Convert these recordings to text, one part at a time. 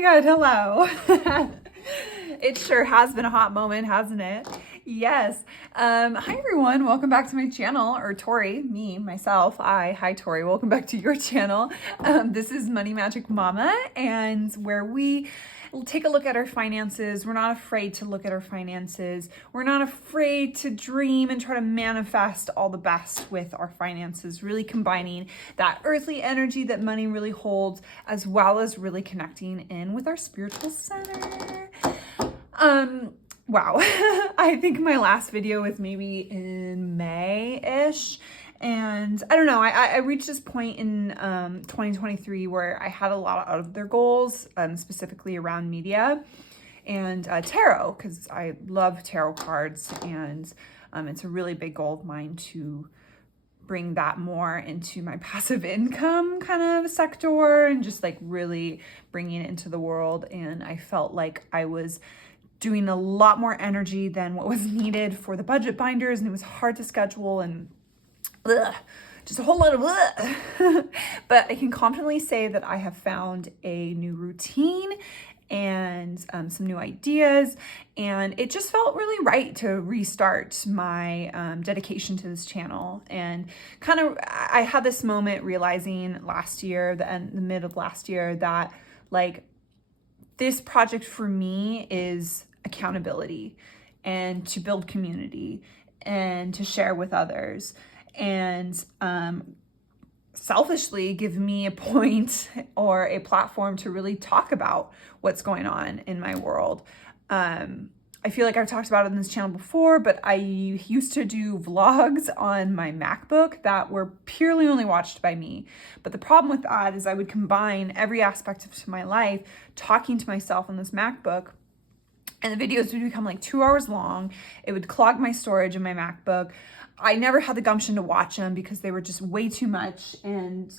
my God, hello. It sure has been a hot moment, hasn't it? Yes. Hi everyone, welcome back to my channel, or Tori, me, myself. Hi Tori, welcome back to your channel. This is Money Magic Mama, and where we take a look at our finances. We're not afraid to look at our finances. We're not afraid to dream and try to manifest all the best with our finances, really combining that earthly energy that money really holds, as well as really connecting in with our spiritual center. Wow. I think my last video was maybe in May-ish. And I don't know, I reached this point in 2023 where I had a lot of other goals, specifically around media and tarot, because I love tarot cards, and it's a really big goal of mine to bring that more into my passive income kind of sector and just like really bringing it into the world. And I felt like I was doing a lot more energy than what was needed for the budget binders, and it was hard to schedule and just a whole lot of but I can confidently say that I have found a new routine and some new ideas, and it just felt really right to restart my dedication to this channel. And kind of I had this moment realizing last year, the mid of last year, that like this project for me is accountability and to build community and to share with others, and selfishly give me a point or a platform to really talk about what's going on in my world. I feel like I've talked about it on this channel before, but I used to do vlogs on my MacBook that were purely only watched by me. But the problem with that is I would combine every aspect of my life talking to myself on this MacBook, and the videos would become like 2 hours long. It would clog my storage in my MacBook. I never had the gumption to watch them because they were just way too much. And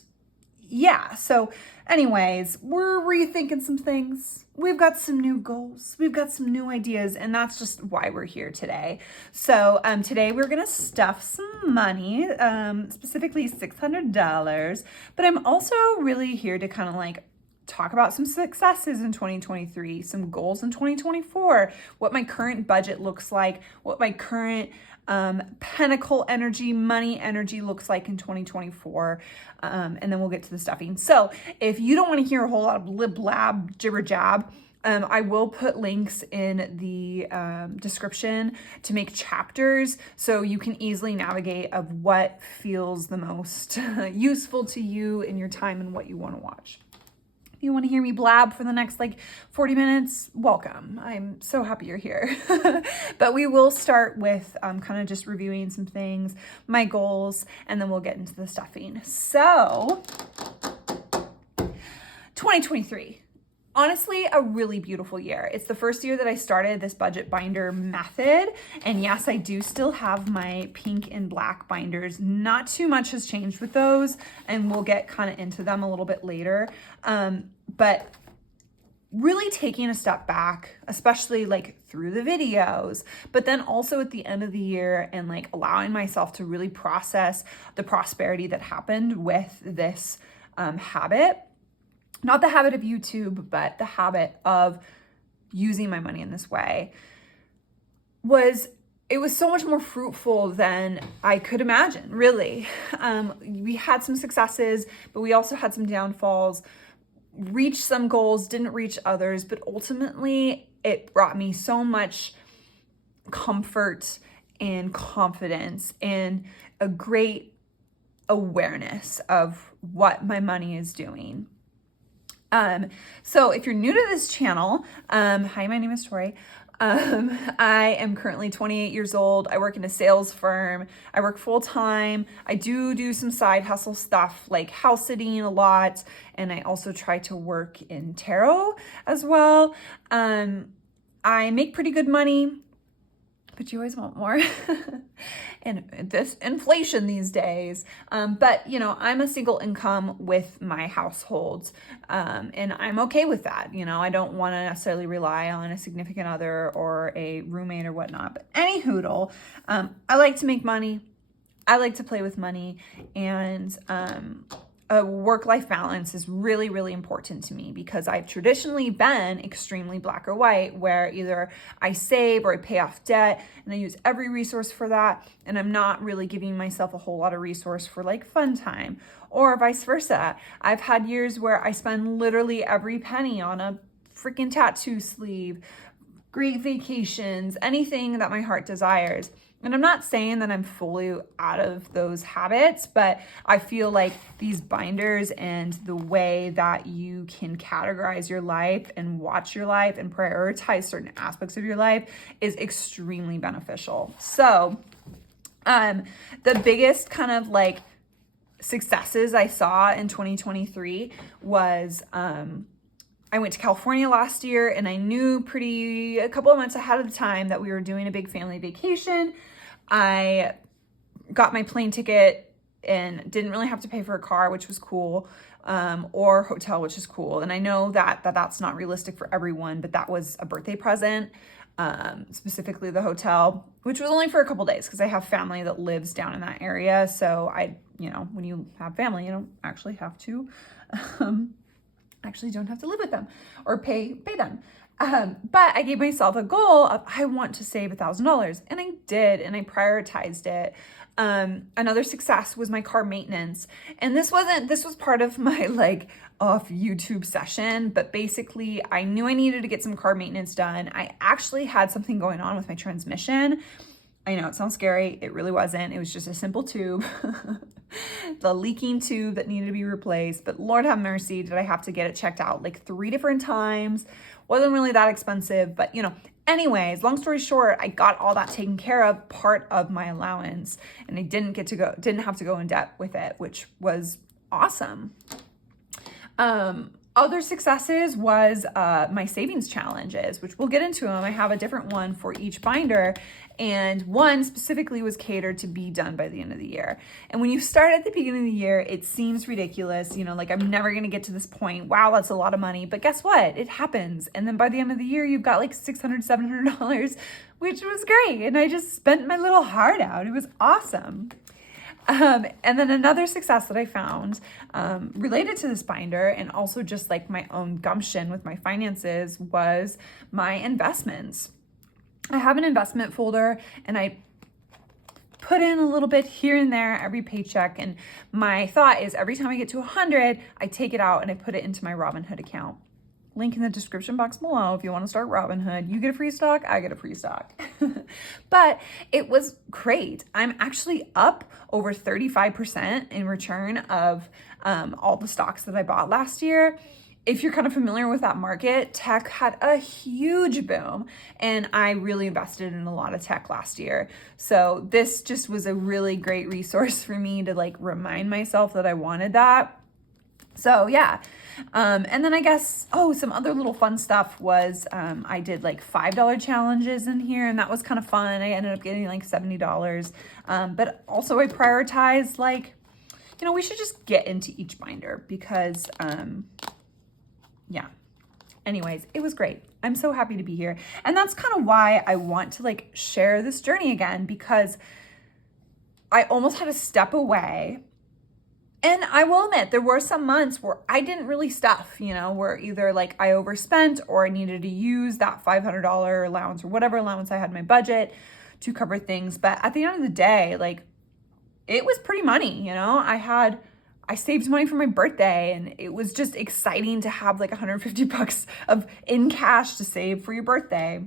yeah, so anyways, we're rethinking some things. We've got some new goals. We've got some new ideas, and that's just why we're here today. So today we're gonna stuff some money, specifically $600, but I'm also really here to kind of like talk about some successes in 2023, some goals in 2024, what my current budget looks like, what my current pentacle energy, money energy looks like in 2024, and then we'll get to the stuffing. So if you don't want to hear a whole lot of lib blab jibber jab, I will put links in the description to make chapters so you can easily navigate of what feels the most useful to you in your time and what you want to watch. If you want to hear me blab for the next like 40 minutes, welcome. I'm so happy you're here. But we will start with kind of just reviewing some things, my goals, and then we'll get into the stuffing. So 2023. Honestly, a really beautiful year. It's the first year that I started this budget binder method. And yes, I do still have my pink and black binders. Not too much has changed with those, and we'll get kind of into them a little bit later. But really taking a step back, especially like through the videos, but then also at the end of the year, and like allowing myself to really process the prosperity that happened with this habit. Not the habit of YouTube, but the habit of using my money in this way. It was so much more fruitful than I could imagine, really. We had some successes, but we also had some downfalls, reached some goals, didn't reach others, but ultimately it brought me so much comfort and confidence and a great awareness of what my money is doing. So if you're new to this channel, hi, my name is Tori. I am currently 28 years old. I work in a sales firm. I work full time. I do some side hustle stuff like house sitting a lot. And I also try to work in tarot as well. I make pretty good money, but you always want more. And this inflation these days. But you know, I'm a single income with my household, and I'm okay with that. You know, I don't want to necessarily rely on a significant other or a roommate or whatnot. But any hoodle, I like to make money. I like to play with money, and a work-life balance is really, really important to me because I've traditionally been extremely black or white, where either I save or I pay off debt and I use every resource for that, and I'm not really giving myself a whole lot of resource for like fun time, or vice versa. I've had years where I spend literally every penny on a freaking tattoo sleeve, great vacations, anything that my heart desires. And I'm not saying that I'm fully out of those habits, but I feel like these binders and the way that you can categorize your life and watch your life and prioritize certain aspects of your life is extremely beneficial. So, the biggest kind of like successes I saw in 2023 was, I went to California last year, and I knew a couple of months ahead of time that we were doing a big family vacation. I got my plane ticket and didn't really have to pay for a car, which was cool, or hotel, which is cool. And I know that that's not realistic for everyone, but that was a birthday present, specifically the hotel, which was only for a couple days because I have family that lives down in that area. So when you have family, you don't actually have to, don't have to live with them or pay them. But I gave myself a goal of I want to save $1,000, and I did, and I prioritized it. Another success was my car maintenance. And this was part of my like off YouTube session, but basically I knew I needed to get some car maintenance done. I actually had something going on with my transmission. I know it sounds scary. It really wasn't. It was just a simple tube, the leaking tube that needed to be replaced. But Lord have mercy, did I have to get it checked out like 3 different times. Wasn't really that expensive, but anyways, long story short, I got all that taken care of, part of my allowance, and I didn't have to go in debt with it, which was awesome. Other successes was my savings challenges, which we'll get into them. I have a different one for each binder, and one specifically was catered to be done by the end of the year. And when you start at the beginning of the year, it seems ridiculous, like I'm never going to get to this point. Wow, that's a lot of money. But guess what? It happens. And then by the end of the year, you've got like $600, $700, which was great. And I just spent my little heart out. It was awesome. And then another success that I found related to this binder, and also just like my own gumption with my finances, was my investments. I have an investment folder, and I put in a little bit here and there every paycheck. And my thought is every time I get to 100, I take it out and I put it into my Robinhood account. Link in the description box below if you want to start Robinhood. You get a free stock, I get a free stock. But it was great. I'm actually up over 35% in return of all the stocks that I bought last year. If you're kind of familiar with that market, tech had a huge boom, and I really invested in a lot of tech last year. So this just was a really great resource for me to like remind myself that I wanted that. So yeah. And then I guess, some other little fun stuff was, I did like $5 challenges in here, and that was kind of fun. I ended up getting like $70. But also I prioritized like, we should just get into each binder because, yeah. Anyways, it was great. I'm so happy to be here. And that's kind of why I want to like share this journey again, because I almost had to step away. And I will admit, there were some months where I didn't really stuff, where either like I overspent or I needed to use that $500 allowance or whatever allowance I had in my budget to cover things. But at the end of the day, like it was pretty money, I saved money for my birthday, and it was just exciting to have like $150 of in cash to save for your birthday.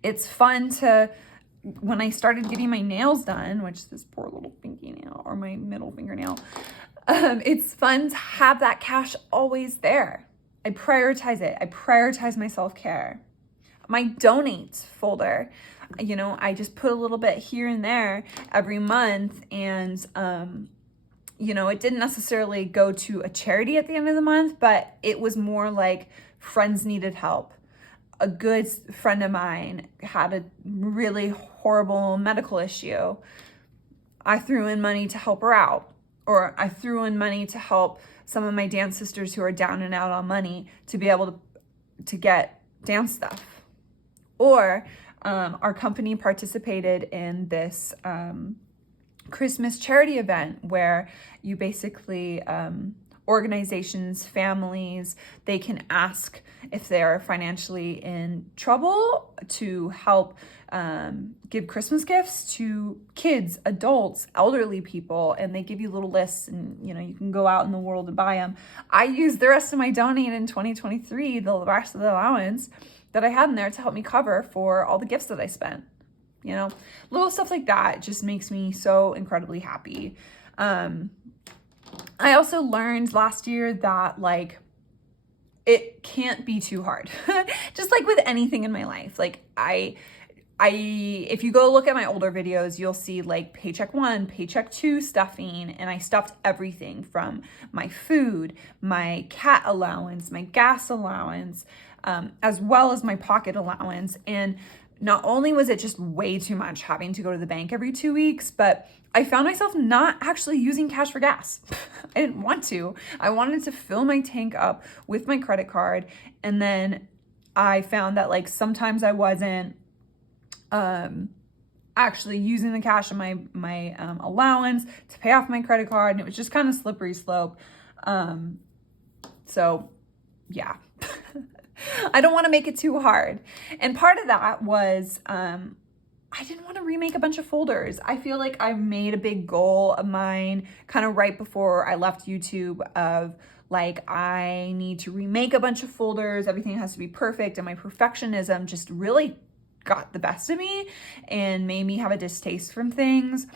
It's fun when I started getting my nails done, which this poor little pinky nail or my middle fingernail, it's fun to have that cash always there. I prioritize it. I prioritize my self-care. My donates folder, I just put a little bit here and there every month, and it didn't necessarily go to a charity at the end of the month, but it was more like friends needed help. A good friend of mine had a really horrible medical issue. I threw in money to help her out, or I threw in money to help some of my dance sisters who are down and out on money to be able to get dance stuff. Or our company participated in this Christmas charity event where you basically, organizations, families, they can ask if they're financially in trouble to help give Christmas gifts to kids, adults, elderly people, and they give you little lists, and you can go out in the world and buy them. I used the rest of my donate in 2023, the rest of the allowance that I had in there, to help me cover for all the gifts that I spent. Little stuff like that just makes me so incredibly happy. I also learned last year that it can't be too hard. Just like with anything in my life. If you go look at my older videos, you'll see paycheck 1, paycheck 2 stuffing, and I stuffed everything from my food, my cat allowance, my gas allowance, as well as my pocket allowance. And not only was it just way too much having to go to the bank every 2 weeks, but I found myself not actually using cash for gas. I didn't want to. I wanted to fill my tank up with my credit card. And then I found that sometimes I wasn't actually using the cash in my allowance to pay off my credit card. And it was just kind of slippery slope. So yeah. I don't want to make it too hard. And part of that was I didn't want to remake a bunch of folders. I feel like I made a big goal of mine kind of right before I left YouTube of I need to remake a bunch of folders. Everything has to be perfect. And my perfectionism just really got the best of me and made me have a distaste from things.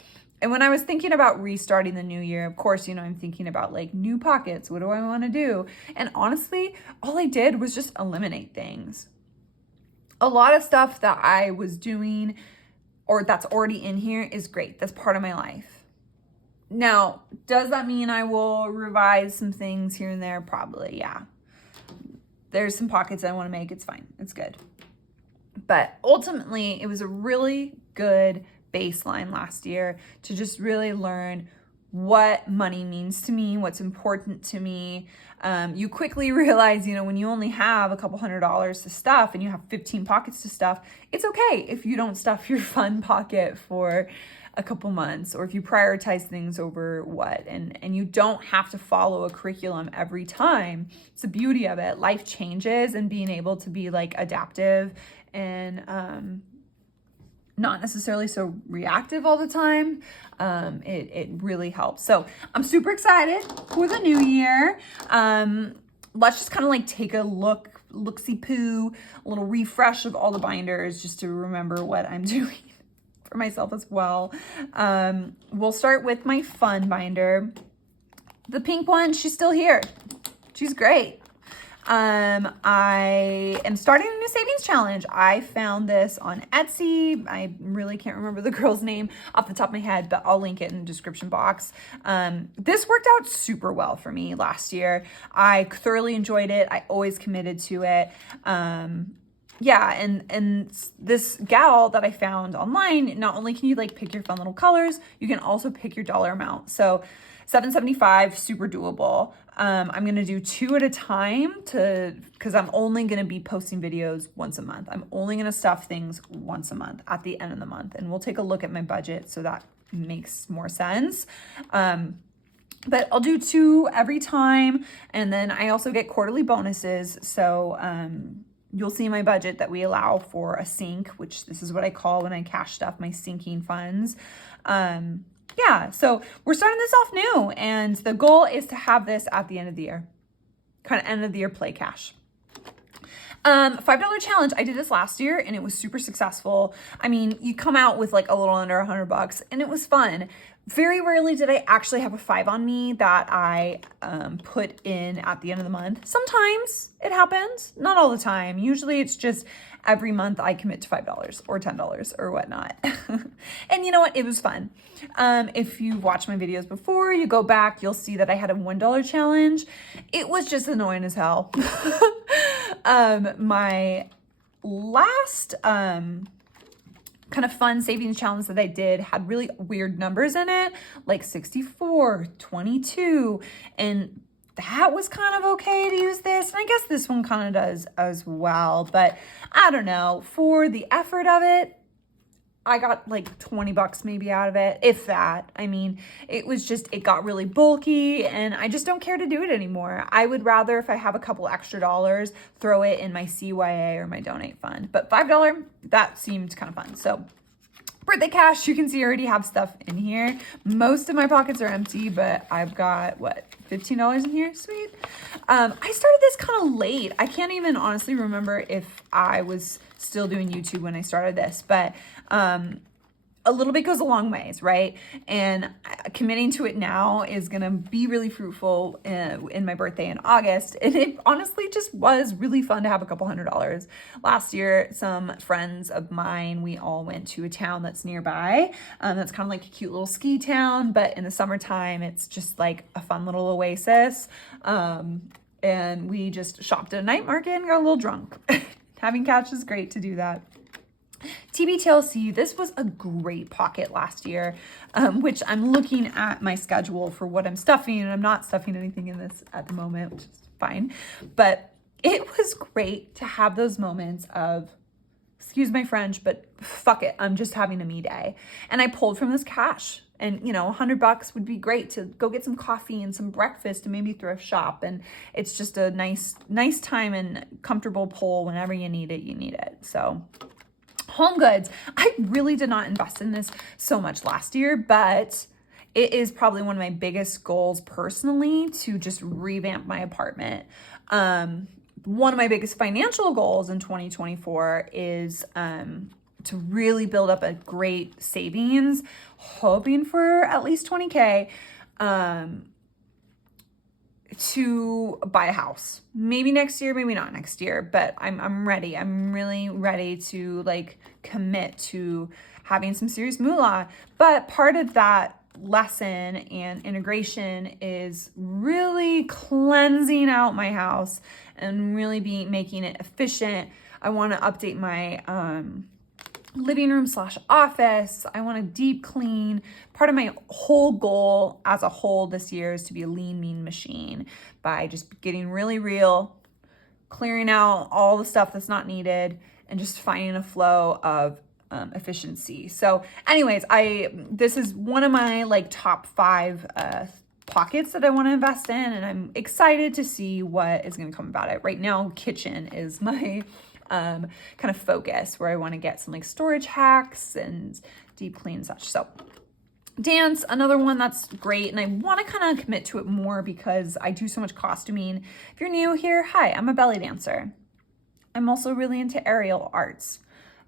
And when I was thinking about restarting the new year, of course, I'm thinking about new pockets. What do I want to do? And honestly, all I did was just eliminate things. A lot of stuff that I was doing or that's already in here is great. That's part of my life. Now, does that mean I will revise some things here and there? Probably, yeah. There's some pockets I want to make. It's fine. It's good. But ultimately, it was a really good baseline last year to just really learn what money means to me, what's important to me. You quickly realize, when you only have a couple $100s to stuff and you have 15 pockets to stuff, it's okay if you don't stuff your fun pocket for a couple months, or if you prioritize things over what, and you don't have to follow a curriculum every time. It's the beauty of it. Life changes, and being able to be adaptive and not necessarily so reactive all the time, it really helps. So I'm super excited for the new year. Let's just kind of take a look-see-poo, a little refresh of all the binders just to remember what I'm doing for myself as well. We'll start with my fun binder. The pink one, she's still here. She's great. I am starting a new savings challenge. I found this on Etsy. I really can't remember the girl's name off the top of my head, but I'll link it in the description box. This worked out super well for me last year. I thoroughly enjoyed it. I always committed to it. Yeah, and this gal that I found online, not only can you pick your fun little colors, you can also pick your dollar amount. So $7.75, super doable. I'm going to do 2 at a time because I'm only going to be posting videos once a month. I'm only going to stuff things once a month at the end of the month. And we'll take a look at my budget so that makes more sense. But I'll do 2 every time. And then I also get quarterly bonuses. So you'll see my budget that we allow for a sink, which this is what I call when I cash stuff, my sinking funds. Yeah, so we're starting this off new, and the goal is to have this at the end of the year, kind of end of the year play cash. $5 challenge. I did this last year and it was super successful. I mean, you come out with a little under $100 and it was fun. Very rarely did I actually have a 5 on me that I put in at the end of the month. Sometimes it happens, not all the time. Usually it's just every month I commit to $5 or $10 or whatnot. And you know what? It was fun. If you watched my videos before, you go back, you'll see that I had a $1 challenge. It was just annoying as hell. My last kind of fun savings challenge that I did had really weird numbers in it, like 64, 22, and that was kind of okay to use this. And I guess this one kind of does as well, but I don't know. For the effort of it, I got like 20 bucks maybe out of it, if that. I mean, it got really bulky and I just don't care to do it anymore. I would rather, if I have a couple extra dollars, throw it in my CYA or my donate fund. But $5, that seemed kind of fun. So birthday cash, you can see I already have stuff in here. Most of my pockets are empty, but I've got, what, $15 in here? Sweet. I started this kind of late. I can't even honestly remember if I was still doing YouTube when I started this, but a little bit goes a long ways, right? And committing to it now is going to be really fruitful in my birthday in August. And it honestly just was really fun to have a couple $100. Last year, some friends of mine, we all went to a town that's nearby. That's kind of like a cute little ski town, but in the summertime, it's just like a fun little oasis. And we just shopped at a night market and got a little drunk. Having cash is great to do that. TBTLC, this was a great pocket last year, which I'm looking at my schedule for what I'm stuffing, and I'm not stuffing anything in this at the moment, which is fine. But it was great to have those moments of, excuse my French, but fuck it, I'm just having a me day. And I pulled from this cash. And, you know, $100 would be great to go get some coffee and some breakfast and maybe thrift shop. And it's just a nice time and comfortable pull. Whenever you need it. So home goods, I really did not invest in this so much last year, but it is probably one of my biggest goals personally to just revamp my apartment. One of my biggest financial goals in 2024 is to really build up a great savings, hoping for at least 20K to buy a house. Maybe next year, maybe not next year, but I'm ready. I'm really ready to like commit to having some serious moolah. But part of that lesson and integration is really cleansing out my house and really making it efficient. I want to update my living room / office. I want to deep clean. Part of my whole goal as a whole this year is to be a lean, mean machine by just getting really real, clearing out all the stuff that's not needed, and just finding a flow of efficiency. So anyways, this is one of my like top 5 pockets that I want to invest in, and I'm excited to see what is going to come about it. Right now, kitchen is my kind of focus, where I want to get some like storage hacks and deep clean and such. So dance, another one that's great, and I want to kind of commit to it more because I do so much costuming. If you're new here, hi, I'm a belly dancer. I'm also really into aerial arts.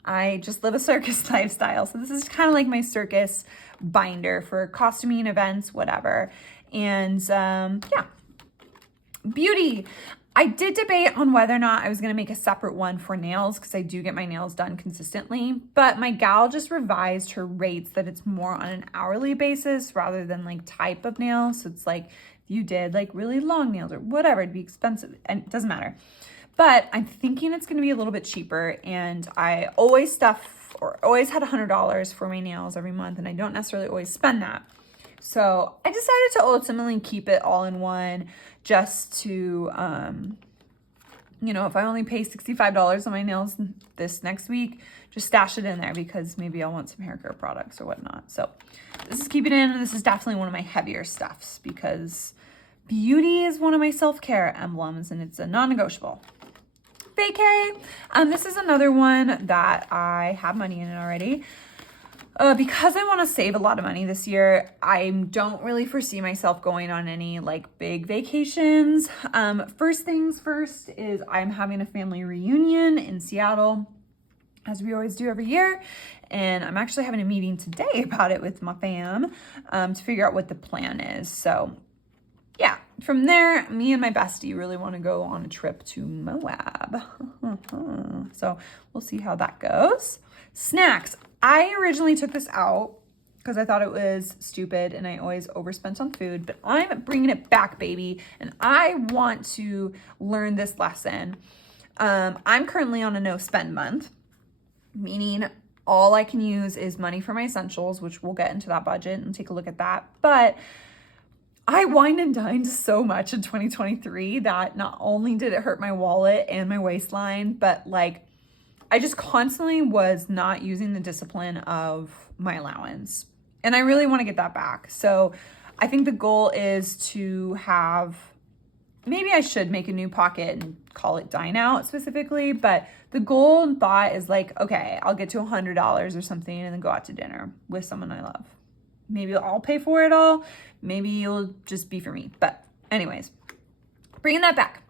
I just live a circus lifestyle, so this is kind of like my circus binder for costuming events, whatever. And yeah, beauty. I did debate on whether or not I was going to make a separate one for nails because I do get my nails done consistently, but my gal just revised her rates that it's more on an hourly basis rather than like type of nails. So it's like if you did like really long nails or whatever, it'd be expensive, and it doesn't matter. But I'm thinking it's going to be a little bit cheaper, and I always had $100 for my nails every month, and I don't necessarily always spend that. So I decided to ultimately keep it all in one, just to, you know, if I only pay $65 on my nails this next week, just stash it in there because maybe I'll want some hair care products or whatnot. So this is keep it in, and this is definitely one of my heavier stuffs because beauty is one of my self-care emblems, and it's a non-negotiable. Vacay. This is another one that I have money in it already. Because I want to save a lot of money this year, I don't really foresee myself going on any like big vacations. First things first is I'm having a family reunion in Seattle, as we always do every year. And I'm actually having a meeting today about it with my fam to figure out what the plan is. So yeah, from there, me and my bestie really want to go on a trip to Moab. So we'll see how that goes. Snacks. I originally took this out because I thought it was stupid and I always overspent on food, but I'm bringing it back, baby. And I want to learn this lesson. I'm currently on a no spend month, meaning all I can use is money for my essentials, which we'll get into that budget and take a look at that. But I wined and dined so much in 2023 that not only did it hurt my wallet and my waistline, but like I just constantly was not using the discipline of my allowance. And I really want to get that back. So I think the goal is to have, maybe I should make a new pocket and call it dine out specifically, but the goal and thought is like, okay, I'll get to $100 or something and then go out to dinner with someone I love. Maybe I'll pay for it all. Maybe it'll just be for me. But anyways, bringing that back.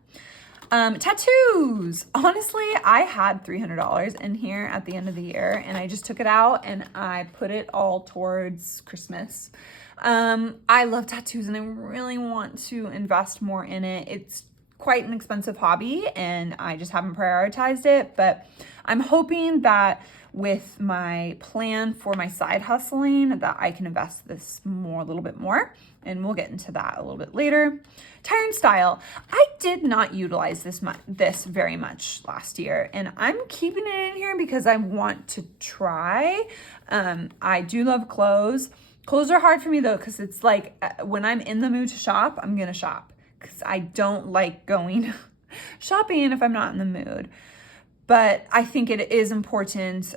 Tattoos. Honestly, I had $300 in here at the end of the year and I just took it out and I put it all towards Christmas. I love tattoos and I really want to invest more in it. It's quite an expensive hobby and I just haven't prioritized it, but I'm hoping that with my plan for my side hustling that I can invest this a little bit more, and we'll get into that a little bit later. Tire and style. I did not utilize this very much last year, and I'm keeping it in here because I want to try. I do love clothes. Clothes are hard for me though, because it's like when I'm in the mood to shop, I'm gonna shop because I don't like going shopping if I'm not in the mood. But I think it is important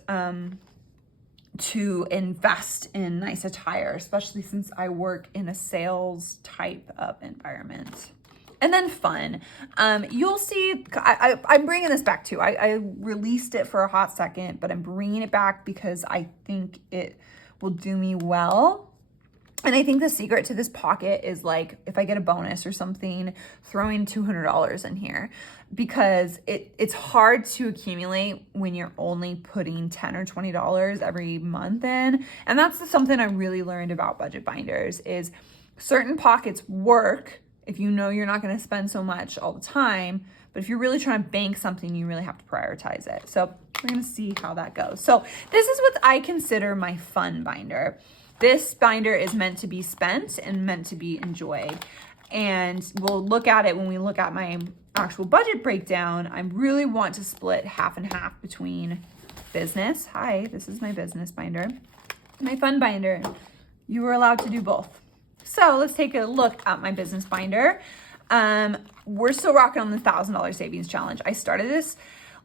to invest in nice attire, especially since I work in a sales type of environment. And then fun. You'll see, I'm bringing this back too. I released it for a hot second, but I'm bringing it back because I think it will do me well. And I think the secret to this pocket is like, if I get a bonus or something, throwing $200 in here, because it's hard to accumulate when you're only putting $10 or $20 every month in. And that's something I really learned about budget binders is certain pockets work if you know you're not going to spend so much all the time. But if you're really trying to bank something, you really have to prioritize it. So we're going to see how that goes. So this is what I consider my fun binder. This binder is meant to be spent and meant to be enjoyed. And we'll look at it when we look at my actual budget breakdown. I really want to split half and half between business. Hi, this is my business binder. My fun binder. You were allowed to do both. So let's take a look at my business binder. We're still rocking on the $1,000 savings challenge. I started this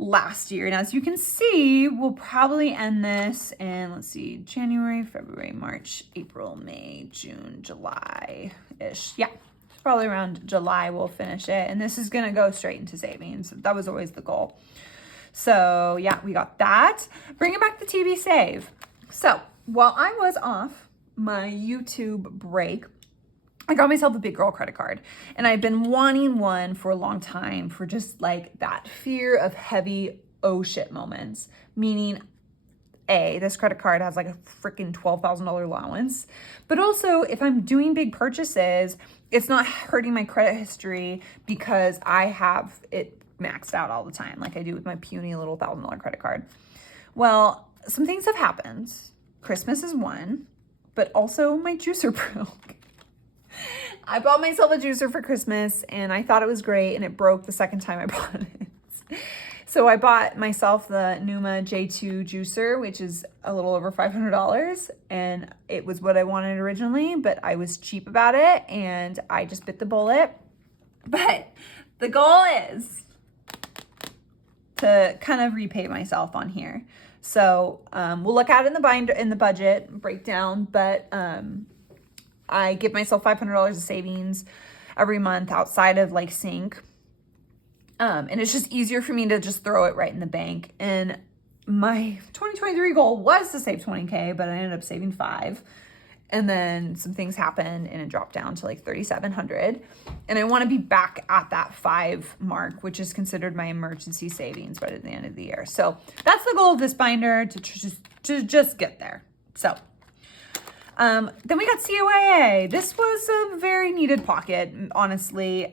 last year. And as you can see, we'll probably end this in, let's see, January, February, March, April, May, June, July-ish. Yeah, probably around July we'll finish it. And this is going to go straight into savings. That was always the goal. So yeah, we got that. Bringing back the TV save. So while I was off my YouTube break, I got myself a big girl credit card, and I've been wanting one for a long time for just like that fear of heavy oh shit moments. Meaning, this credit card has like a freaking $12,000 allowance, but also if I'm doing big purchases, it's not hurting my credit history because I have it maxed out all the time, like I do with my puny little $1,000 credit card. Well, some things have happened. Christmas is one, but also my juicer broke. I bought myself a juicer for Christmas and I thought it was great, and it broke the second time I bought it. So I bought myself the Numa J2 juicer, which is a little over $500, and it was what I wanted originally, but I was cheap about it and I just bit the bullet. But the goal is to kind of repay myself on here. So we'll look at it in the binder, in the budget breakdown, but I give myself $500 of savings every month outside of like sync. And it's just easier for me to just throw it right in the bank. And my 2023 goal was to save 20K, but I ended up saving 5. And then some things happened and it dropped down to like 3,700. And I want to be back at that 5 mark, which is considered my emergency savings right at the end of the year. So that's the goal of this binder, to just get there. So then we got COAA. This was a very needed pocket, honestly.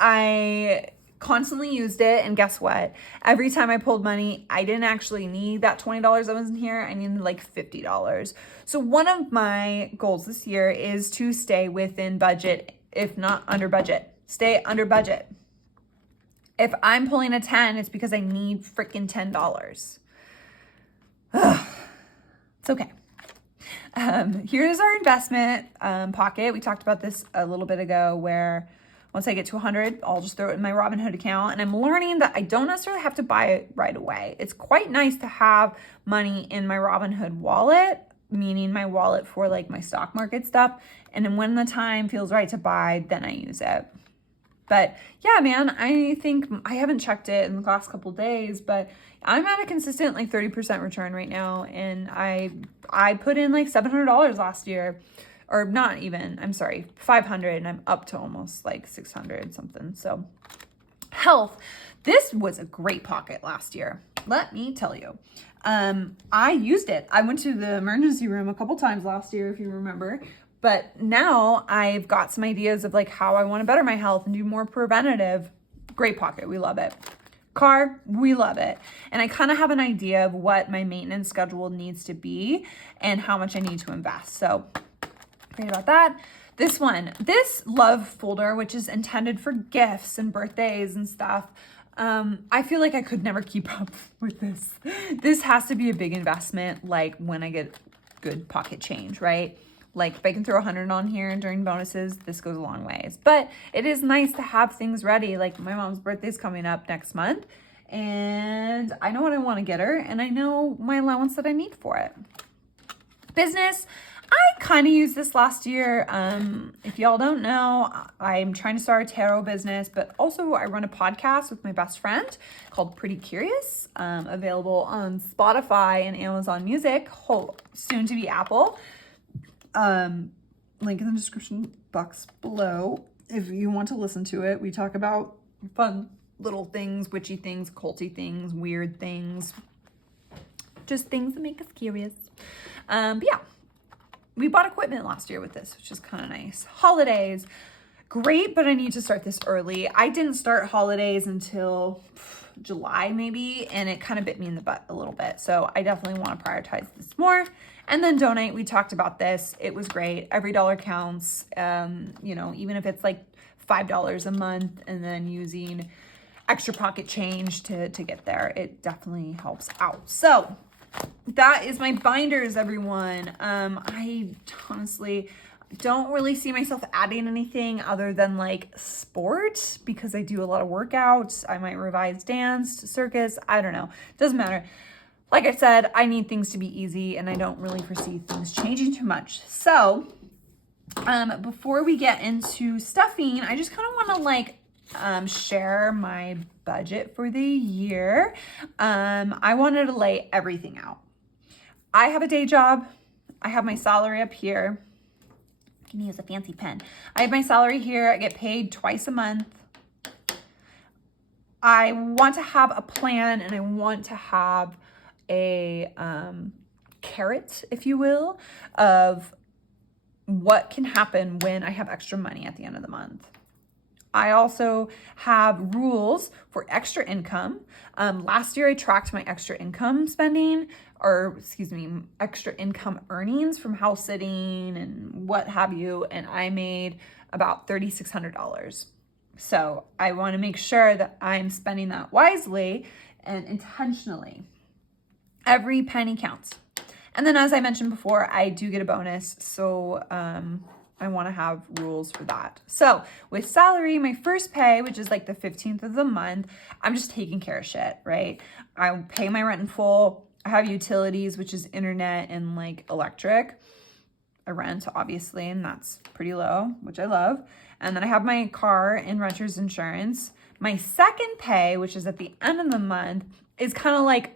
I constantly used it, and guess what? Every time I pulled money, I didn't actually need that $20 that was in here. I needed like $50. So one of my goals this year is to stay within budget, if not under budget. Stay under budget. If I'm pulling a 10, it's because I need freaking $10. It's okay. Here's our investment pocket. We talked about this a little bit ago, where Once I get to 100, I'll just throw it in my Robinhood account. And I'm learning that I don't necessarily have to buy it right away. It's quite nice to have money in my Robinhood wallet, meaning my wallet for like my stock market stuff. And then when the time feels right to buy, then I use it. But yeah, man, I think I haven't checked it in the last couple days, but I'm at a consistent like 30% return right now. And I put in like $700 last year, or not even, I'm sorry, 500, and I'm up to almost like 600 something. So health, this was a great pocket last year. Let me tell you. I used it. I went to the emergency room a couple times last year, if you remember. But now I've got some ideas of like how I want to better my health and do more preventative. Great pocket. We love it. Car, we love it. And I kind of have an idea of what my maintenance schedule needs to be and how much I need to invest. So great about that. This love folder, which is intended for gifts and birthdays and stuff. I feel like I could never keep up with this. This has to be a big investment, like when I get good pocket change, right? Like if I can throw 100 on here during bonuses, this goes a long ways. But it is nice to have things ready. Like my mom's birthday's coming up next month, and I know what I want to get her, and I know my allowance that I need for it. Business, I kind of used this last year. If y'all don't know, I'm trying to start a tarot business, but also I run a podcast with my best friend called Pretty Curious, available on Spotify and Amazon Music, soon to be Apple. Link in the description box below if you want to listen to it. We talk about fun little things, witchy things, culty things, weird things, just things that make us curious. But yeah, we bought equipment last year with this, which is kind of nice. Holidays, great, but I need to start this early. I didn't start holidays until July maybe, and it kind of bit me in the butt a little bit. So I definitely want to prioritize this more. And then donate, we talked about this. It was great. Every dollar counts. Even if it's like $5 a month and then using extra pocket change to get there, it definitely helps out. So that is my binders, everyone. I honestly don't really see myself adding anything other than like sport, because I do a lot of workouts. I might revise dance, circus, I don't know. Doesn't matter. Like I said, I need things to be easy, and I don't really foresee things changing too much. So before we get into stuffing, I just kind of want to share my budget for the year. I wanted to lay everything out. I have a day job. I have my salary up here. I can use a fancy pen. I have my salary here. I get paid twice a month. I want to have a plan, and I want to have a carrot, if you will, of what can happen when I have extra money at the end of the month. I also have rules for extra income. Last year I tracked my extra income spending, extra income earnings from house sitting and what have you, and I made about $3,600. So I want to make sure that I'm spending that wisely and intentionally. Every penny counts. And then, as I mentioned before, I do get a bonus. So I want to have rules for that. So with salary, my first pay, which is like the 15th of the month, I'm just taking care of shit, right? I pay my rent in full. I have utilities, which is internet and like electric. I rent, obviously, and that's pretty low, which I love. And then I have my car and renter's insurance. My second pay, which is at the end of the month, is kind of like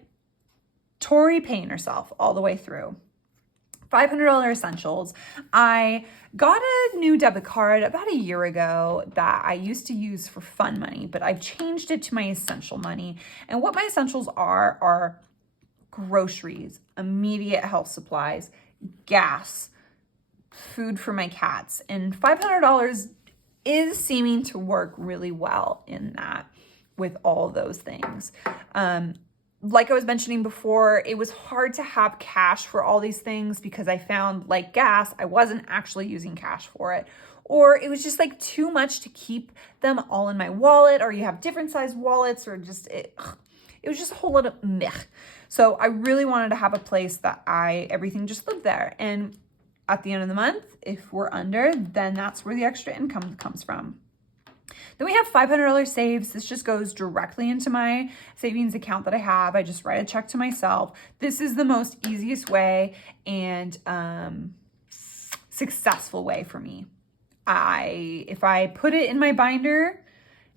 Tori paying herself all the way through. $500 essentials. I got a new debit card about a year ago that I used to use for fun money, but I've changed it to my essential money. And what my essentials are groceries, immediate health supplies, gas, food for my cats. And $500 is seeming to work really well in that with all those things. Like I was mentioning before, it was hard to have cash for all these things because I found, like gas, I wasn't actually using cash for it. Or it was just like too much to keep them all in my wallet, or you have different size wallets, or just, it was just a whole lot of meh. So I really wanted to have a place that everything just lived there. And at the end of the month, if we're under, then that's where the extra income comes from. Then we have $500 saves. This just goes directly into my savings account that I have. I just write a check to myself. This is the most easiest way and successful way for me. If I put it in my binder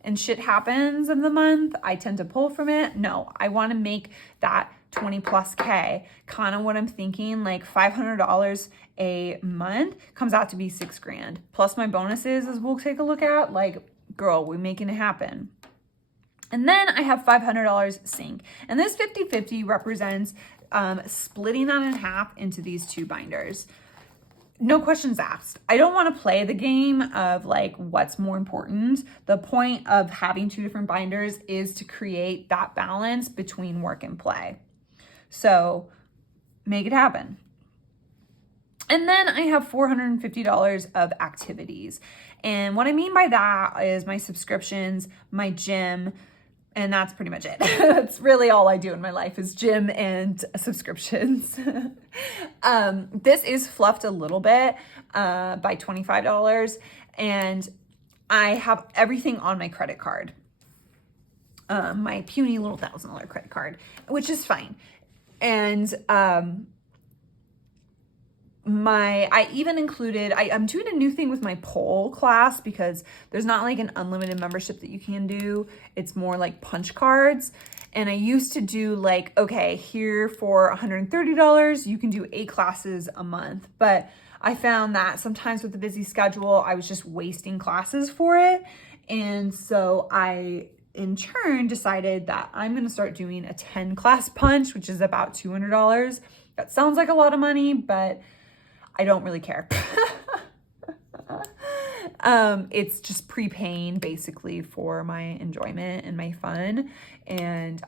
and shit happens in the month, I tend to pull from it. No, I want to make that 20 plus K. Kind of what I'm thinking, like $500 a month comes out to be $6,000. Plus my bonuses, as we'll take a look at, like, girl, we're making it happen. And then I have $500 sync. And this 50-50 represents splitting that in half into these two binders. No questions asked. I don't want to play the game of like what's more important. The point of having two different binders is to create that balance between work and play. So make it happen. And then I have $450 of activities. And what I mean by that is my subscriptions, my gym, and that's pretty much it. That's really all I do in my life is gym and subscriptions. This is fluffed a little bit by $25. And I have everything on my credit card. My puny little $1,000 credit card, which is fine. And I even included, I'm doing a new thing with my pole class because there's not like an unlimited membership that you can do. It's more like punch cards. And I used to do like, okay, here for $130, you can do 8 classes a month. But I found that sometimes with the busy schedule, I was just wasting classes for it. And so I, in turn, decided that I'm going to start doing a 10 class punch, which is about $200. That sounds like a lot of money, but I don't really care. It's just prepaying basically for my enjoyment and my fun. And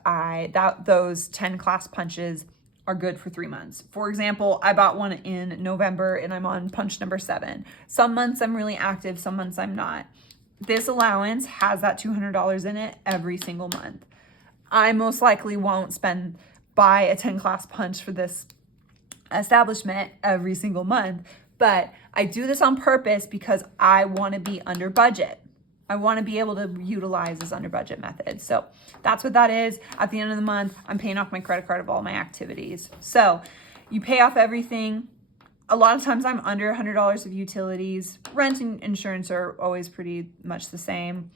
those 10 class punches are good for 3 months. For example, I bought one in November and I'm on punch number 7. Some months I'm really active, some months I'm not. This allowance has that $200 in it every single month. I most likely won't buy a 10 class punch for this establishment every single month, but I do this on purpose because I want to be under budget. I want to be able to utilize this under budget method. So that's what that is. At the end of the month, I'm paying off my credit card of all my activities. So you pay off everything. A lot of times I'm under $100 of utilities. Rent and insurance are always pretty much the same.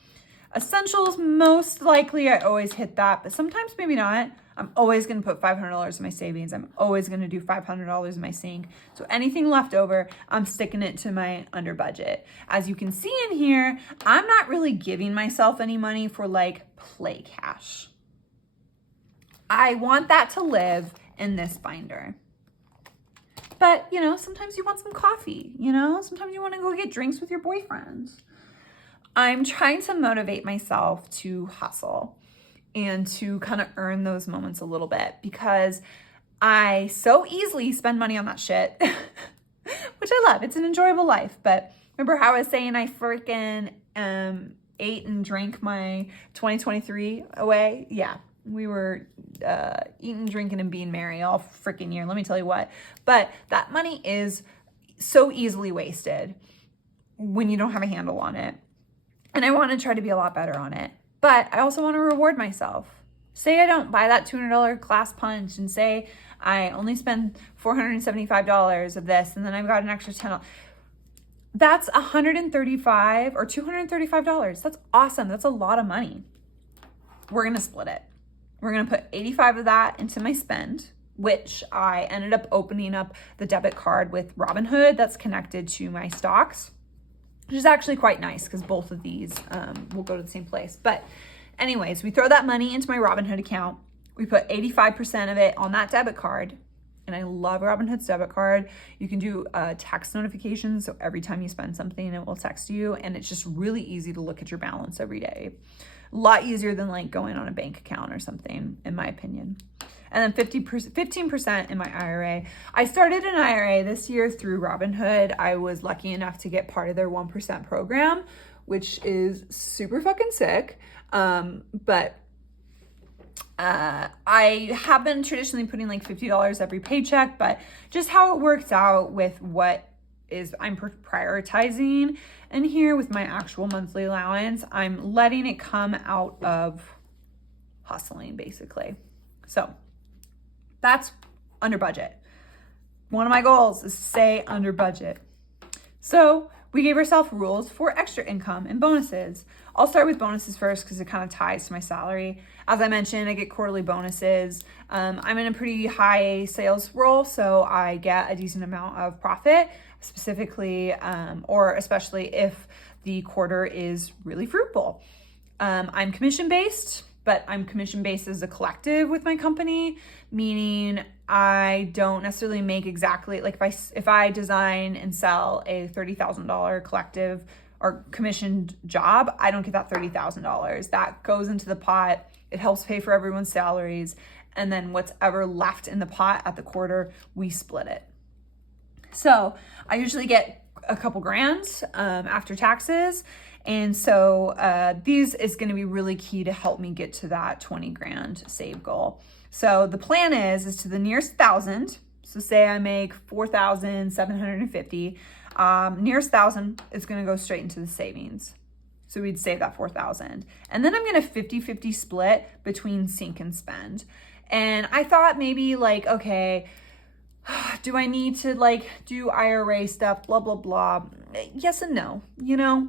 Essentials, most likely I always hit that, but sometimes maybe not. I'm always going to put $500 in my savings. I'm always going to do $500 in my sync. So anything left over, I'm sticking it to my under budget. As you can see in here, I'm not really giving myself any money for like play cash. I want that to live in this binder. But, sometimes you want some coffee, sometimes you want to go get drinks with your boyfriends. I'm trying to motivate myself to hustle and to kind of earn those moments a little bit because I so easily spend money on that shit, which I love. It's an enjoyable life. But remember how I was saying I freaking ate and drank my 2023 away? Yeah, we were eating, drinking, and being merry all freaking year. Let me tell you what. But that money is so easily wasted when you don't have a handle on it. And I want to try to be a lot better on it. But I also want to reward myself. Say I don't buy that $200 class punch and say I only spend $475 of this and then I've got an extra $10. That's $135 or $235. That's awesome. That's a lot of money. We're going to split it. We're going to put 85 of that into my spend, which I ended up opening up the debit card with Robinhood that's connected to my stocks, which is actually quite nice because both of these will go to the same place. But anyways, we throw that money into my Robinhood account. We put 85% of it on that debit card. And I love Robinhood's debit card. You can do text notifications. So every time you spend something, it will text you. And it's just really easy to look at your balance every day. A lot easier than like going on a bank account or something, in my opinion. And then 15% in my IRA. I started an IRA this year through Robinhood. I was lucky enough to get part of their 1% program, which is super fucking sick. But I have been traditionally putting like $50 every paycheck, but just how it works out with what is I'm prioritizing, and here with my actual monthly allowance, I'm letting it come out of hustling basically. So that's under budget. One of my goals is to stay under budget. So we gave ourselves rules for extra income and bonuses. I'll start with bonuses first because it kind of ties to my salary. As I mentioned, I get quarterly bonuses. I'm in a pretty high sales role, so I get a decent amount of profit, specifically, or especially if the quarter is really fruitful. I'm commission-based, but I'm commission-based as a collective with my company, meaning I don't necessarily make exactly, like if I design and sell a $30,000 collective or commissioned job, I don't get that $30,000. That goes into the pot. It helps pay for everyone's salaries. And then what's ever left in the pot at the quarter, we split it. So I usually get a couple grand after taxes. And so these is going to be really key to help me get to that 20 grand save goal. So the plan is to the nearest 1,000. So say I make 4,750. Nearest 1,000 is going to go straight into the savings. So we'd save that 4,000. And then I'm going to 50-50 split between sink and spend. And I thought maybe like, okay, do I need to like do IRA stuff, blah, blah, blah. Yes and no. You know,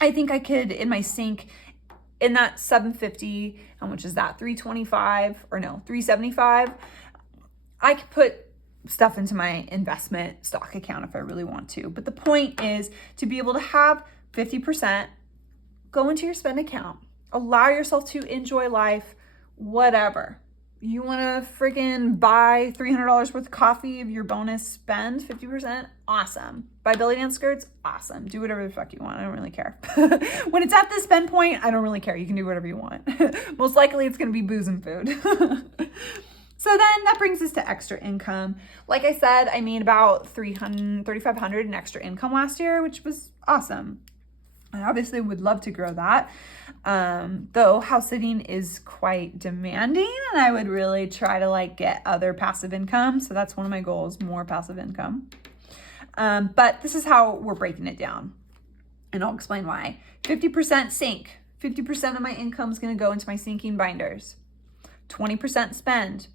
I think I could in my sink in that 750, how much is that? 325 or no, 375. I could put stuff into my investment stock account if I really want to. But the point is to be able to have 50% go into your spend account. Allow yourself to enjoy life, whatever. You want to freaking buy $300 worth of coffee of your bonus spend, 50%, awesome. Buy belly dance skirts, awesome. Do whatever the fuck you want. I don't really care. When it's at the spend point, I don't really care. You can do whatever you want. Most likely it's going to be booze and food. So then that brings us to extra income. Like I said, I made about $3,500 in extra income last year, which was awesome. I obviously would love to grow that. Though house sitting is quite demanding, and I would really try to like get other passive income. So that's one of my goals, more passive income. But this is how we're breaking it down, and I'll explain why. 50% sink. 50% of my income is going to go into my sinking binders. 20% spend.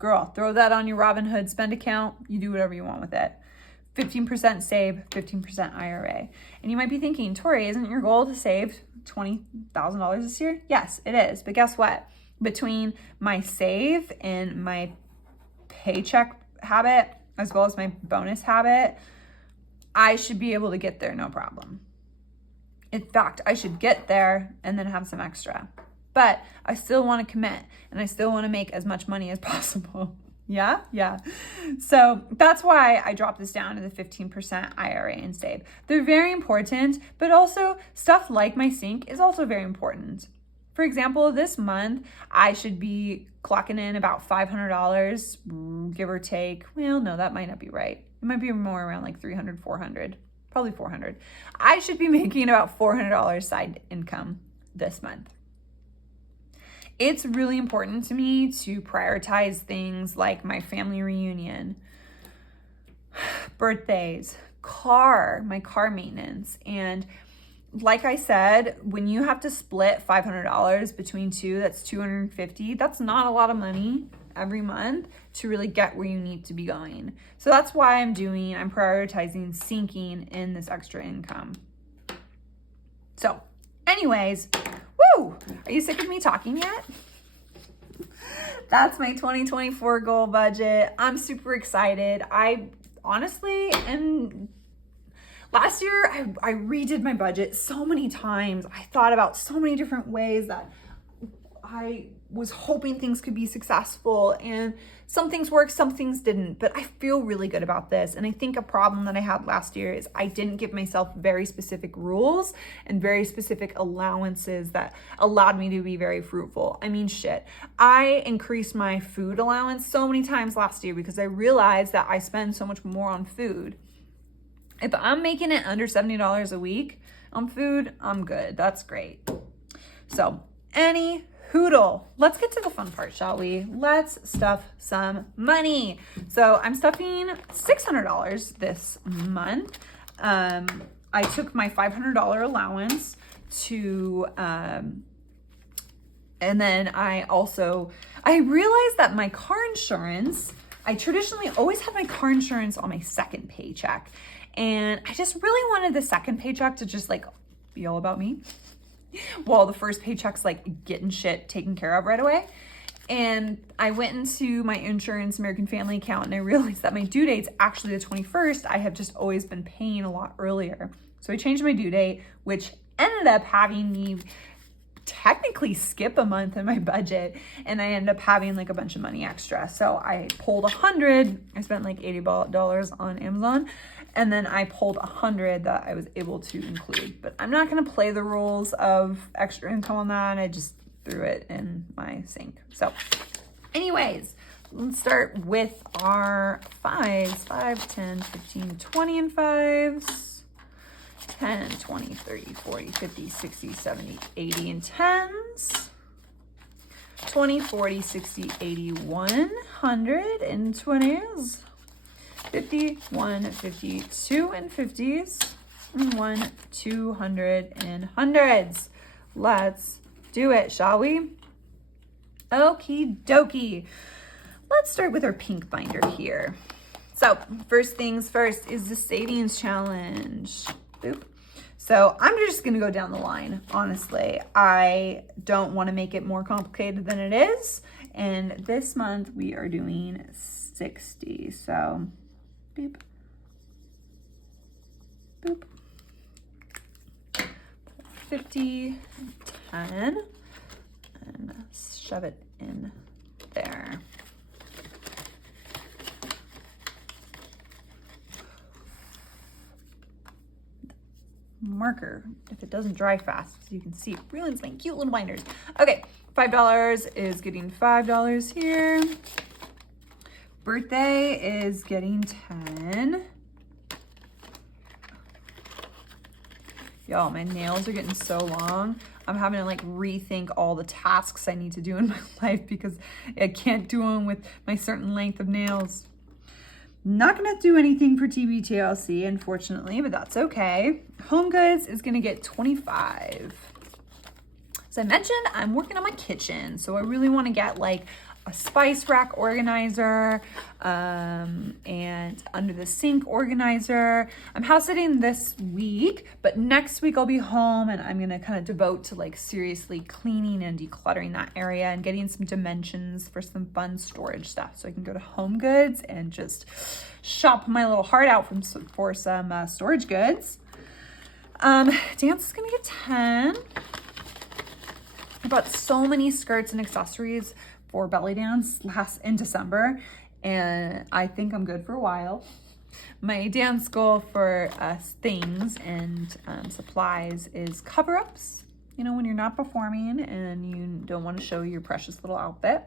Girl, throw that on your Robinhood spend account. You do whatever you want with it. 15% save, 15% IRA. And you might be thinking, Tori, isn't your goal to save $20,000 this year? Yes, it is. But guess what? Between my save and my paycheck habit, as well as my bonus habit, I should be able to get there no problem. In fact, I should get there and then have some extra. But I still want to commit, and I still want to make as much money as possible. Yeah. So that's why I dropped this down to the 15% IRA and save. They're very important, but also stuff like my sink is also very important. For example, this month, I should be clocking in about $500, give or take. Well, no, that might not be right. It might be more around like 300, 400, probably 400. I should be making about $400 side income this month. It's really important to me to prioritize things like my family reunion, birthdays, my car maintenance. And like I said, when you have to split $500 between two, that's $250. That's not a lot of money every month to really get where you need to be going. So that's why I'm prioritizing sinking in this extra income. So anyways, woo! Are you sick of me talking yet? That's my 2024 goal budget. I'm super excited. I honestly am. Last year, I redid my budget so many times. I thought about so many different ways that I was hoping things could be successful, and some things worked, some things didn't, but I feel really good about this. And I think a problem that I had last year is I didn't give myself very specific rules and very specific allowances that allowed me to be very fruitful. I mean, shit, I increased my food allowance so many times last year because I realized that I spend so much more on food. If I'm making it under $70 a week on food, I'm good. That's great. So, poodle. Let's get to the fun part, shall we? Let's stuff some money. So I'm stuffing $600 this month. I took my $500 allowance to, and then I realized that my car insurance, I traditionally always have my car insurance on my second paycheck. And I just really wanted the second paycheck to just like be all about me. Well, the first paycheck's like getting shit taken care of right away. And I went into my insurance American Family account and I realized that my due date's actually the 21st. I have just always been paying a lot earlier. So I changed my due date, which ended up having me technically skip a month in my budget, and I ended up having like a bunch of money extra. So I pulled $100. I spent like $80 on Amazon, and then I pulled $100 that I was able to include. But I'm not gonna play the rules of extra income on that. I just threw it in my sink. So anyways, let's start with our fives. 5, 10, 15, 20 and fives. 10, 20, 30, 40, 50, 60, 70, 80 and 10s. 20, 40, 60, 80, 100 and 20s. 50, 1, 52 and 50s. And 1, 200 and hundreds. Let's do it, shall we? Okie dokie. Let's start with our pink binder here. So first things first is the savings challenge. Boop. So I'm just gonna go down the line. Honestly, I don't want to make it more complicated than it is. And this month we are doing 60. So boop, boop, 50, 10, and shove it in there. Marker if it doesn't dry fast, so you can see it really into my cute little binders. Okay, $5 is getting $5 here. Birthday is getting 10. Y'all, my nails are getting so long. I'm having to like rethink all the tasks I need to do in my life because I can't do them with my certain length of nails. Not gonna do anything for TBTLC, unfortunately, but that's okay. Home Goods is gonna get 25. As I mentioned, I'm working on my kitchen, so I really wanna get like a spice rack organizer and under the sink organizer. I'm house sitting this week, but next week I'll be home and I'm gonna kind of devote to like seriously cleaning and decluttering that area and getting some dimensions for some fun storage stuff. So I can go to Home Goods and just shop my little heart out for some storage goods. Dance is gonna get 10. I bought so many skirts and accessories for belly dance in December, and I think I'm good for a while. My dance goal for things and supplies is cover-ups, you know, when you're not performing and you don't want to show your precious little outfit,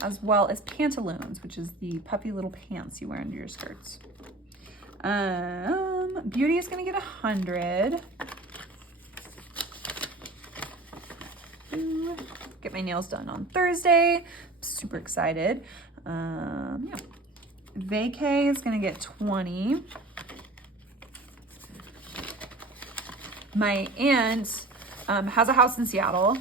as well as pantaloons, which is the puffy little pants you wear under your skirts. Beauty is gonna get 100. Get my nails done on Thursday. Super excited. Yeah. Vacay is gonna get 20. My aunt has a house in Seattle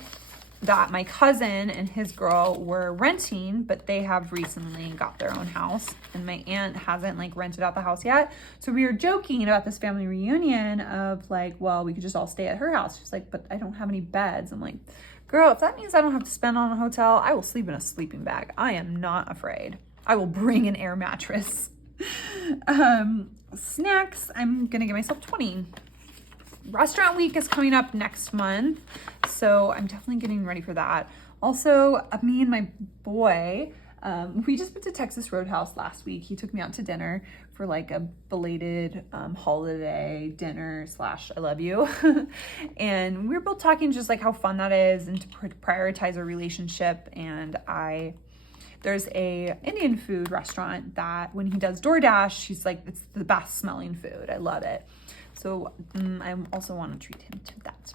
that my cousin and his girl were renting, but they have recently got their own house, and my aunt hasn't like rented out the house yet. So we were joking about this family reunion of like, well, we could just all stay at her house. She's like, but I don't have any beds. I'm like, girl, if that means I don't have to spend on a hotel, I will sleep in a sleeping bag. I am not afraid. I will bring an air mattress. Snacks, I'm gonna give myself 20. Restaurant week is coming up next month, so I'm definitely getting ready for that. Also, me and my boy, we just went to Texas Roadhouse last week. He took me out to dinner for like a belated holiday dinner / I love you. And we were both talking just like how fun that is and to prioritize our relationship. And there's a Indian food restaurant that when he does DoorDash, she's like, it's the best smelling food. I love it. So I also want to treat him to that.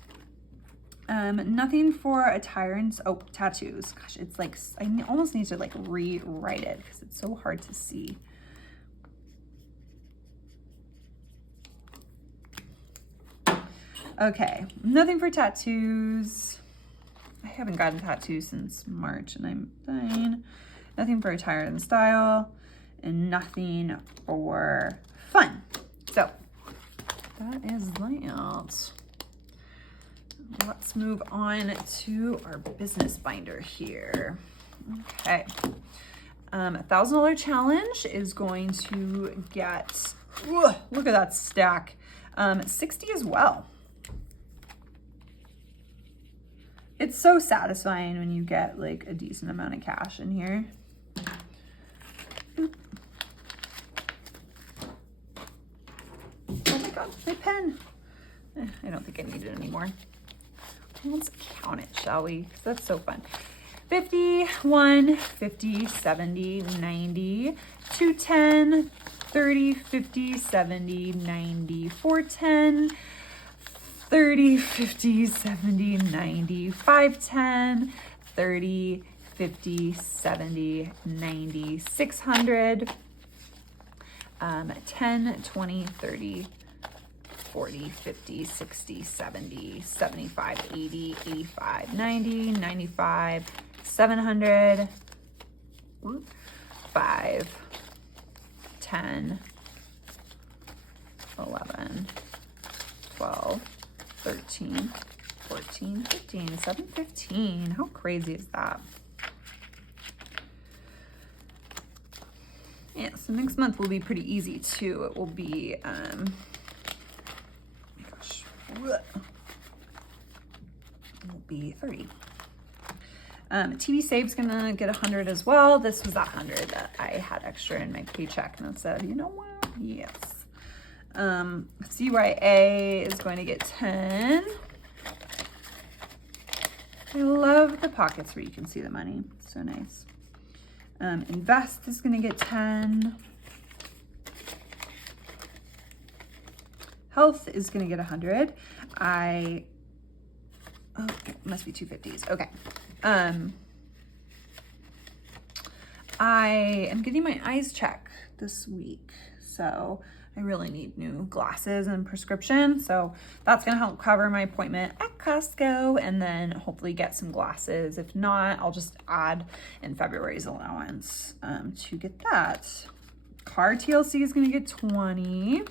Nothing for attire and, oh, tattoos. Gosh, it's like, I almost need to like rewrite it because it's so hard to see. Okay, nothing for tattoos. I haven't gotten tattoos since March and I'm dying. Nothing for attire and style, and nothing for fun. So that is that. Let's move on to our business binder here. Okay. $1,000 challenge is going to get, look at that stack, 60 as well. It's so satisfying when you get like a decent amount of cash in here. Oop. Oh my God, my pen. I don't think I need it anymore. Let's count it, shall we? Because that's so fun. 50, 1, 50, 70, 90, 210, 30, 50, 70, 90, 410, 30, 50, 70, 90, 510, 30, 50, 70, 90, 600, 10, 20, 30, 40, 50, 60, 70, 75, 80, 85, 90, 95, 700, 5, 10, 11, 12, 13, 14, 15, 715. How crazy is that? Yeah, so next month will be pretty easy too. It will be, it will be 30. TV Save's gonna get 100 as well. This was that 100 that I had extra in my paycheck, and I said, you know what? Yes. CYA is going to get 10. I love the pockets where you can see the money. So nice. Invest is going to get 10. Health is going to get 100. Oh, it must be 250s. Okay. I am getting my eyes checked this week, so I really need new glasses and prescription. So that's gonna help cover my appointment at Costco, and then hopefully get some glasses. If not, I'll just add in February's allowance to get that. Car TLC is gonna get 20.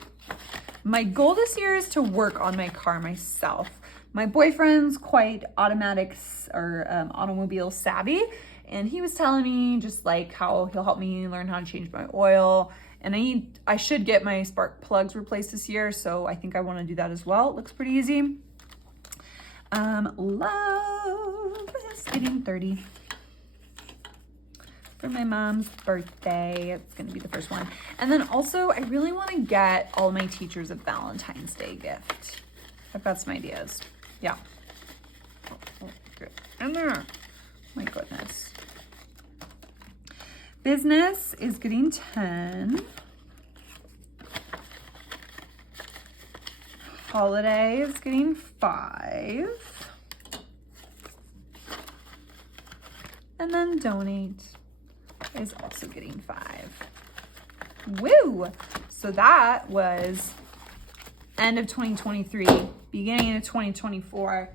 My goal this year is to work on my car myself. My boyfriend's quite automatics or automobile savvy, and he was telling me just like how he'll help me learn how to change my oil. And I should get my spark plugs replaced this year, so I think I want to do that as well. It looks pretty easy. Love is getting 30 for my mom's birthday. It's going to be the first one. And then also, I really want to get all my teachers a Valentine's Day gift. I've got some ideas. Yeah. Oh, good. And there. My goodness. Business is getting 10. Holiday is getting 5. And then donate is also getting 5. Woo! So that was end of 2023, beginning of 2024.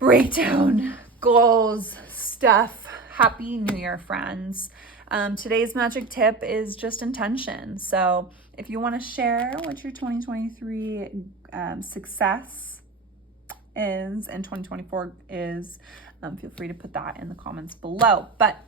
Breakdown, goals, stuff. Happy New Year, friends. Today's magic tip is just intention. So if you want to share what your 2023 success is and 2024 is, feel free to put that in the comments below. But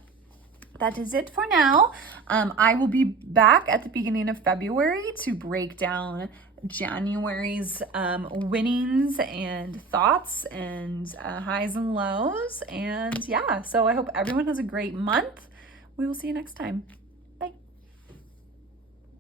that is it for now. I will be back at the beginning of February to break down January's winnings and thoughts and highs and lows. And yeah, so I hope everyone has a great month. We will see you next time.